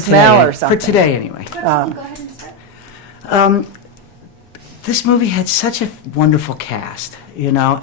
smell today, or something. For today, anyway. Go ahead and start. This movie had such a wonderful cast, you know,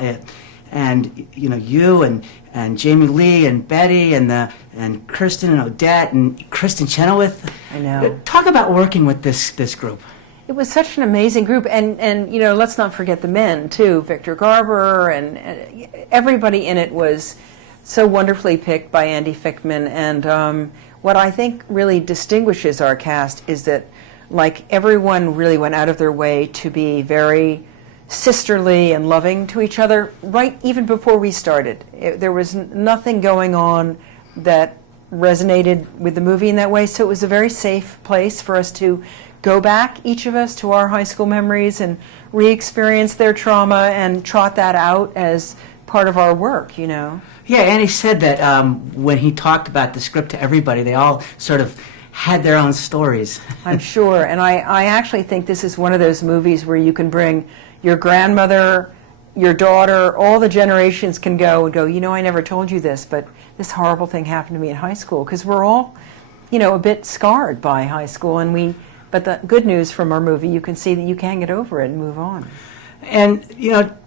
and you know, you and Jamie Lee and Betty and Kirsten and Odette and Kristen Chenoweth. I know. Talk about working with this group. It was such an amazing group, and you know, let's not forget the men too. Victor Garber and everybody in it was so wonderfully picked by Andy Fickman. And what I think really distinguishes our cast is that, like, everyone really went out of their way to be very sisterly and loving to each other, right even before we started. There was nothing going on that resonated with the movie in that way, so it was a very safe place for us to go back, each of us, to our high school memories and re-experience their trauma and trot that out as part of our work, you know. Yeah, Andy said that when he talked about the script to everybody, they all sort of had their own stories. I'm sure, and I actually think this is one of those movies where you can bring your grandmother, your daughter, all the generations can go and go, you know, I never told you this, but this horrible thing happened to me in high school, because we're all, you know, a bit scarred by high school, and but the good news from our movie, you can see that you can get over it and move on. And, you know,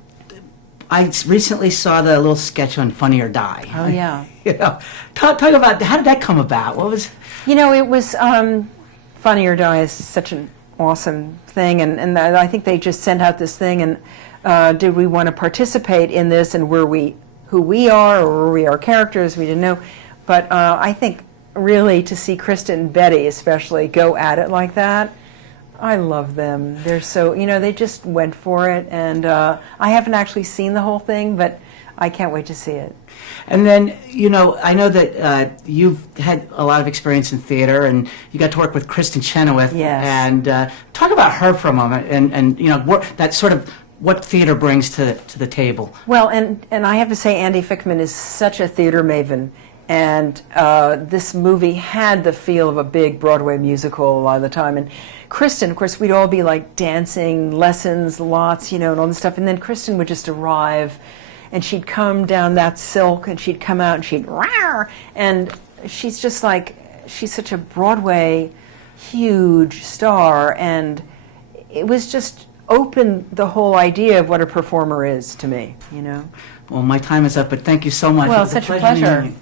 I recently saw the little sketch on Funny or Die. Oh, yeah. You know, talk about, how did that come about? What was... You know, it was, Funny or Die is such an awesome thing, and I think they just sent out this thing, and did we want to participate in this, and were we who we are, or were we our characters? We didn't know. But I think really to see Kristen and Betty especially go at it like that, I love them. They're so, you know, they just went for it, and I haven't actually seen the whole thing, but I can't wait to see it. And then, you know, I know that you've had a lot of experience in theater, and you got to work with Kristen Chenoweth. Yes. And talk about her for a moment, and you know, that sort of what theater brings to the table. Well, and I have to say, Andy Fickman is such a theater maven, and this movie had the feel of a big Broadway musical a lot of the time. And Kristen, of course, we'd all be like dancing lessons, lots, you know, and all this stuff. And then Kristen would just arrive, and she'd come down that silk, and she'd come out, and she'd rawr, and she's just like, she's such a Broadway huge star, and it was just opened the whole idea of what a performer is to me, you know. Well, my time is up, but thank you so much. Well, It was such a meeting pleasure. you.